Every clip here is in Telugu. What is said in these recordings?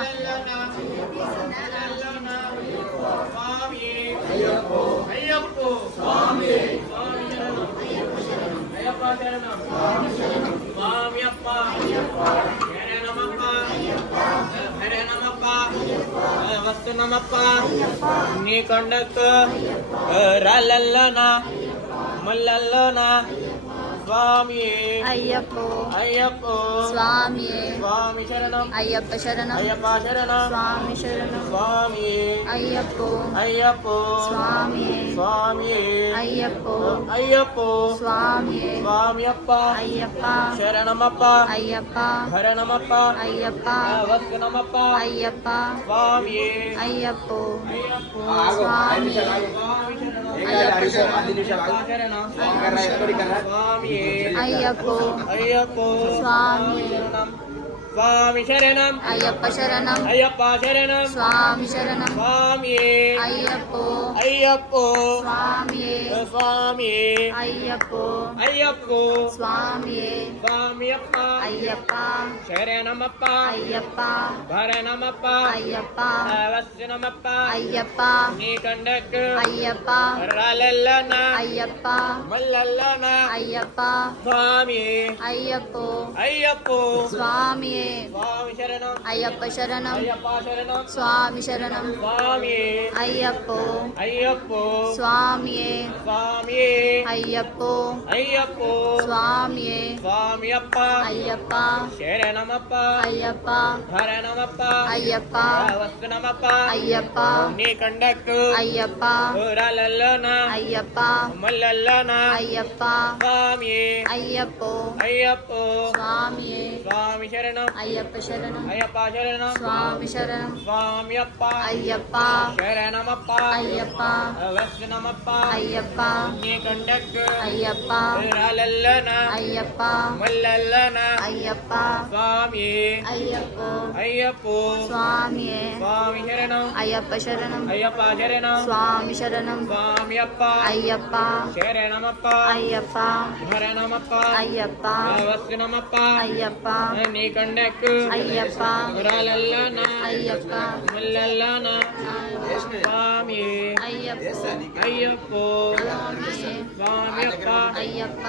అమ్మా. వస్తున్నమప్ప నీ కొండకు రాళ్ళల్లోనా ముళ్ళల్లోనా స్వామి అయ్యప్పో అయ్యప్పో స్వామి స్వామి శరణం అయ్యప్ప శరణం అయ్యప్ప శరణం స్వామి శరణం స్వామి అయ్యప్పో అయ్యప్పో స్వామి స్వామి అయ్యప్పో అయ్యప్పో స్వామి స్వామి అప్ప అయ్యప్ప శరణమప్ప అయ్యప్ప భరణమప్ప అయ్యప్ప వస్తనమప్ప అయ్యప్ప స్వామి అయ్యప్పో అయ్యప్పో స్వామి స్వామి అయ్యప్పో అయ్యప్పో స్వామి స్వామి శరణం అయ్యప్ప శరణం అయ్యప్ప శరణం స్వామి శరణం స్వామి అయ్యప్పో అయ్యప్పో స్వామి స్వామి అయ్యప్పో అయ్యప్పో స్వామి స్వామి అప్ప అయ్యప్ప శరణమప్ప అయ్యప్ప భరణమప్ప అయ్యప్ప వస్తనమప్ప అయ్యప్ప నీ కొండకు అయ్యప్ప రాళ్ళల్లోన అయ్యప్ప మల్లల్లోన అయ్యప్ప స్వామి అయ్యప్పో అయ్యప్పో స్వామి స్వామి శరణం అయ్యప్ప శరణం అయ్యప్ప శరణం స్వామి శరణం స్వామి అయ్యప్పో అయ్యప్పో స్వామి స్వామి అయ్యప్పో అయ్యప్పో స్వామి స్వామి అప్ప అయ్యప్ప శరణమప్ప అయ్యప్ప భరణమప్ప అయ్యప్ప వస్తనమప్ప అయ్యప్ప నీ కొండకు అయ్యప్ప రాళ్ళల్లోన అయ్యప్ప మల్లల్లోన అయ్యప్ప స్వామి అయ్యప్పో అయ్యప్పో స్వామి స్వామి శరణం అయ్యప్ప శరణం అయ్యప్ప శరణం స్వామి శరణం స్వామి అప్ప అయ్యప్ప శరణమప్ప అయ్యప్ప వస్తనమప్ప అయ్యప్ప నీ కొండకు అయ్యప్ప రాళ్ళల్లోన అయ్యప్ప మల్లల్లోన అయ్యప్ప స్వామి అయ్యప్పో అయ్యప్పో స్వామి స్వామి శరణం అయ్యప్ప శరణం అయ్యప్ప శరణం స్వామి శరణం స్వామి అప్ప అయ్యప్ప శరణమప్ప అయ్యప్ప భరణమప్ప అయ్యప్ప వస్తనమప్ప అయ్యప్ప నీ కొండకు అయ్యప్ప రాళ్ళల్లోన అయ్యప్ప మల్లల్లోన స్వామి అయ్యప్పో అయ్యప్పో స్వామి స్వామి అప్ప అయ్యప్ప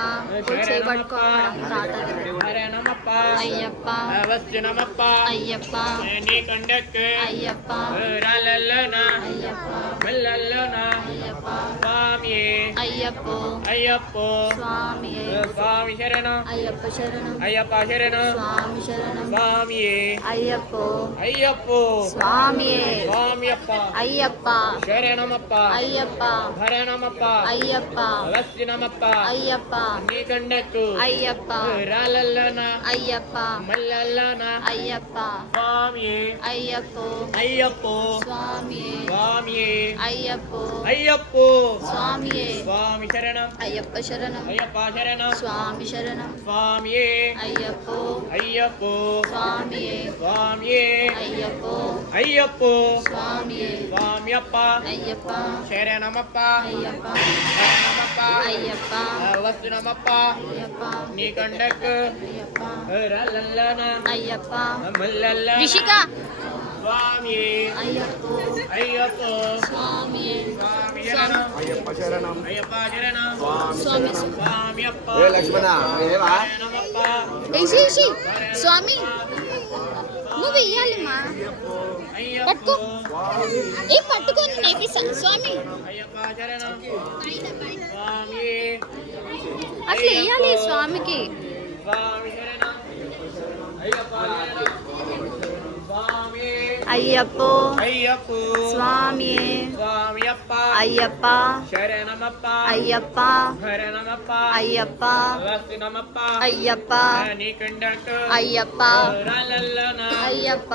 చేపట్టుకోవడం రాతది భరణమప్ప అయ్యప్ప వస్తనమప్ప అయ్యప్ప నీ కొండకు అయ్యప్ప రాళ్ళల్లోన అయ్యప్ప మల్లల్లోన అయ్యప్ప స్వామి అయ్యప్పో అయ్యప్పో స్వామి స్వామి శరణం అయ్యప్ప శరణం అయ్యప్ప శరణం స్వామి శరణం స్వామి అయ్యప్పో అయ్యప్పో స్వామి స్వామి అప్ప అయ్యప్ప శరణమప్ప అయ్యప్ప భరణమప్ప అయ్యప్ప వస్తనమప్ప అయ్యప్ప నీ కొండకు అయ్యప్ప రాళ్ళల్లోన అయ్యప్ప మల్లల్లోన అయ్యప్ప స్వామి అయ్యప్పో అయ్యప్పో స్వామి స్వామి అయ్యప్పో అయ్యప్పో స్వామి స్వామి శరణం అయ్యప్ప శరణం అయ్యప్ప శరణం స్వామి శరణం స్వామి అయ్యప్పో అయ్యప్పో స్వామి స్వామి అయ్యప్పో అయ్యప్పో స్వామి స్వామి అప్ప అయ్యప్ప శరణమప్ప అయ్యప్ప శరణమప్ప అయ్యప్ప వస్తునమప్ప అయ్యప్ప నీ కొండకు అయ్యప్ప రాళ్ళల్లోన అయ్యప్ప మల్లల్లోన రిషిక స్వామి అయ్యప్పో అయ్యప్పో స్వామి స్వామి శరణం అయ్యప్ప శరణం అయ్యప్ప శరణం స్వామి స్వామి అప్ప ఏ లక్ష్మణ ఏవా శరణమప్ప ఏసి స్వామి నువ్వు వెయ్యాలి మా పట్టుకో ఏ పట్టుకొని నేపిస్తాను స్వామి అయ్యప్ప శరణం స్వామి అట్లా వేయాలి స్వామికి స్వామి శరణం అయ్యప్ప శరణం స్వామి అయ్యప్పో అయ్యప్పో స్వామి స్వామి అప్ప అయ్యప్ప శరణమప్ప అయ్యప్ప భరణమప్ప అయ్యప్ప వస్తనమప్ప అయ్యప్ప నీ కొండకు అయ్యప్ప రాళ్ళల్లోన అయ్యప్ప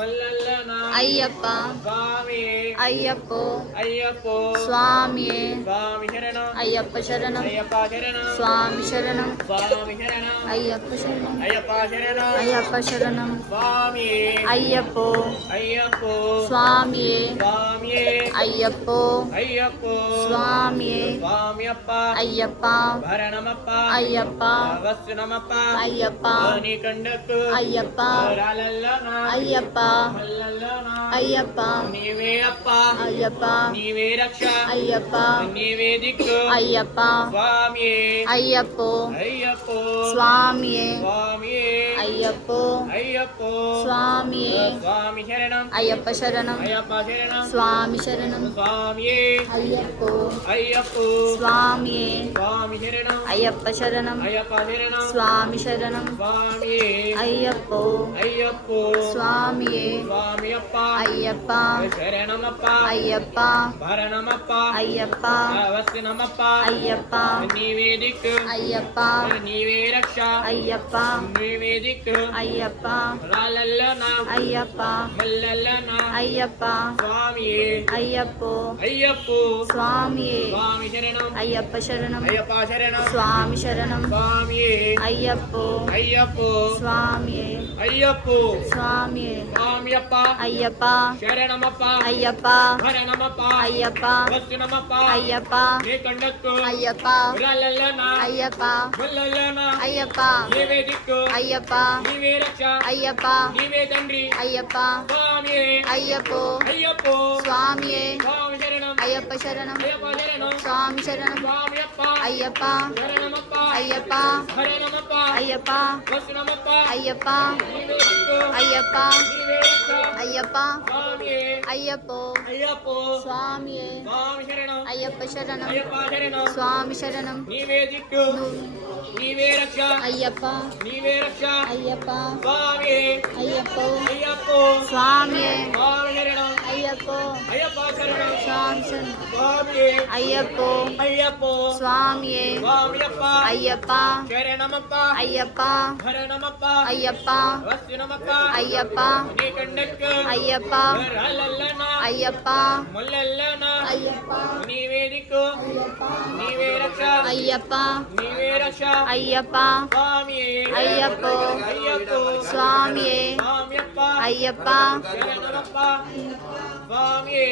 మల్లల్లోన అయ్యప్ప స్వామి అయ్యప్పో అయ్యప్పో స్వామి స్వామి శరణం అయ్యప్ప శరణం అయ్యప్ప శరణం స్వామి శరణం స్వామి శరణం అయ్యప్ప శరణం అయ్యప్ప శరణం అయ్యప్ప శరణం స్వామి అయ్యప్పో అయ్యప్పో స్వామి స్వామి అయ్యప్పో అయ్యప్పో అయ్యప్పో స్వామియే స్వామియప్ప అయ్యప్ప భరణమప్ప అయ్యప్ప వస్తునమప్ప అయ్యప్ప నీ కండకు అయ్యప్ప రాలల్లోన అయ్యప్ప మల్లల్లోన అయ్యప్ప నీవే అప్ప అయ్యప్ప నీవే రక్ష అయ్యప్ప నీవే దిక్కు అయ్యప్ప స్వామియే అయ్యప్పో అయ్యప్పో స్వామియే స్వామియే అయ్యప్పో అయ్యప్పో స్వామియే స్వామి శరణం అయ్యప్ప శరణం అయ్యప్ప శరణం స్వామి శరణం స్వామియే అయ్యప్పో అయ్యప్పో స్వామియే స్వామి శరణం అయ్యప్ప శరణం అయ్యప్ప శరణం స్వామి శరణం స్వామియే అయ్యప్పో అయ్యప్పో స్వామియే స్వామియప్ప అయ్యప్ప శరణమప్ప అయ్యప్ప భరణమప్ప అయ్యప్ప వస్తునమప్ప అయ్యప్ప నీవే దిక్కు అయ్యప్ప నీవే రక్ష అయ్యప్ప నీవే దిక్కు అయ్యప్ప రాలల్లోన అయ్యప్ప మల్లల్లోన అయ్యప్ప స్వామియే అయ్యప్పో అయ్యప్పో స్వామియే స్వామి శరణం అయ్యప్ప శరణం అయ్యప్ప శరణం స్వామి శరణం స్వామియే అయ్యప్పో అయ్యప్పో స్వామియే అయ్యప్పో స్వామియే స్వామియప్ప అయ్యప్ప శరణమప్ప అయ్యప్ప భరణమప్ప అయ్యప్ప వస్తునమప్ప అయ్యప్ప నీ కండకు అయ్యప్ప రాలల్లోన అయ్యప్ప మల్లల్లోన అయ్యప్ప నీవే దిక్కు అయ్యప్ప నీవే రక్ష అయ్యప్ప నీవే తండ్రి అయ్యప్ప స్వామియే అయ్యప్పో అయ్యప్పో స్వామియే స్వామి శరణం అయ్యప్ప శరణం అయ్యప్ప శరణం స్వామి శరణం స్వామియప్ప అయ్యప్ప శరణమప్ప అయ్యప్ప భరణమప్ప అయ్యప్ప వస్తునమప్ప అయ్యప్ప నీవే దిక్కు అయ్యప్ప నీవే రక్ష అయ్యప్ప స్వామియే అయ్యప్పో అయ్యప్పో స్వామియే స్వామి శరణం అయ్యప్ప శరణం అయ్యప్ప శరణం స్వామి శరణం నీవే దిక్కు నీవే రక్ష అయ్యప్ప నీవే రక్ష అయ్యప్ప స్వామియే అయ్యప్పో అయ్యప్పో స్వామియే స్వామి శరణం అయ్యప్పో అయ్యప్ప శరణం స్వామి శరణం స్వామియే అయ్యప్పో అయ్యప్పో స్వామియే స్వామియప్ప అయ్యప్ప శరణమప్ప అయ్యప్ప భరణమప్ప అయ్యప్ప వస్తునమప్ప అయ్యప్ప నీ కండకు అయ్యప్ప రాలల్లోన అయ్యప్ప ముల్లల్లోన అయ్యప్ప నీవే దిక్కు నీవే రక్ష అయ్యప్ప నీవే రక్ష అయ్యప్ప స్వామియే అయ్యప్పో అయ్యప్పో స్వామియే స్వామియప్ప అయ్యప్ప శరణమప్ప స్వామియే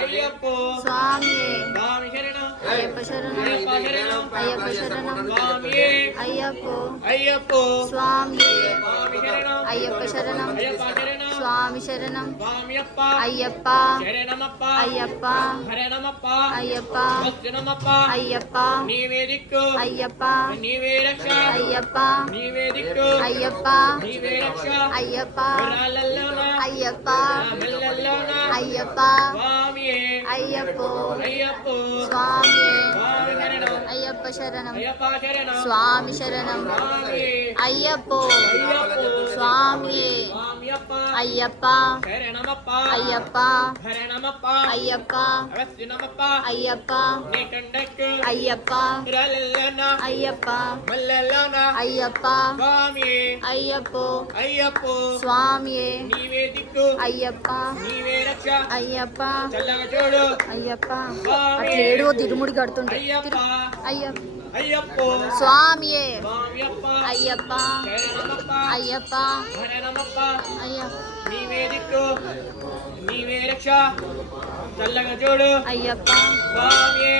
అయ్యప్పో స్వామియే స్వామి శరణం అయ్యప్ప శరణం అయ్యప్ప శరణం అయ్యప్ప శరణం స్వామియే అయ్యప్పో అయ్యప్పో స్వామియే స్వామి శరణం అయ్యప్ప శరణం అయ్యప్ప శరణం స్వామి శరణం స్వామియప్ప అయ్యప్ప శరణమప్ప అయ్యప్ప భరణమప్ప అయ్యప్ప వస్తునమప్ప అయ్యప్ప నీవే దిక్కు అయ్యప్ప నీవే రక్ష అయ్యప్ప నీవే దిక్కు అయ్యప్ప నీవే రక్ష అయ్యప్ప రాలల్లోన అయ్యప్ప మల్లల్లోన అయ్యప్ప స్వామియే అయ్యప్పో అయ్యప్పో స్వామియే స్వామి శరణం అయ్యప్ప శరణం అయ్యప్ప శరణం స్వామి శరణం స్వామియే అయ్యప్పో అయ్యప్పో స్వామియే స్వామియప్ప అయ్యప్ప శరణమప్ప అయ్యప్ప భరణమప్ప అయ్యప్ప వస్తునమప్ప అయ్యప్ప నీ కండకు అయ్యప్ప రాలల్లోన అయ్యప్ప మల్లల్లోన అయ్యప్ప స్వామియే అయ్యప్పో అయ్యప్పో స్వామియే నీవే దిక్కు అయ్యప్ప నీవే రక్ష అయ్యప్ప చల్లగా చూడు అయ్యప్ప అట్లేడు తిరుముడి కడుతుంటే అయ్యప్ప అయ్యప్ప అయ్యప్పో స్వామియే స్వామియప్ప అయ్యప్ప శరణమప్ప అయ్యప్ప భరణమప్ప అయ్యప్ప నీవే దిక్కు నీవే రక్ష చల్లగా చూడు అయ్యప్ప స్వామియే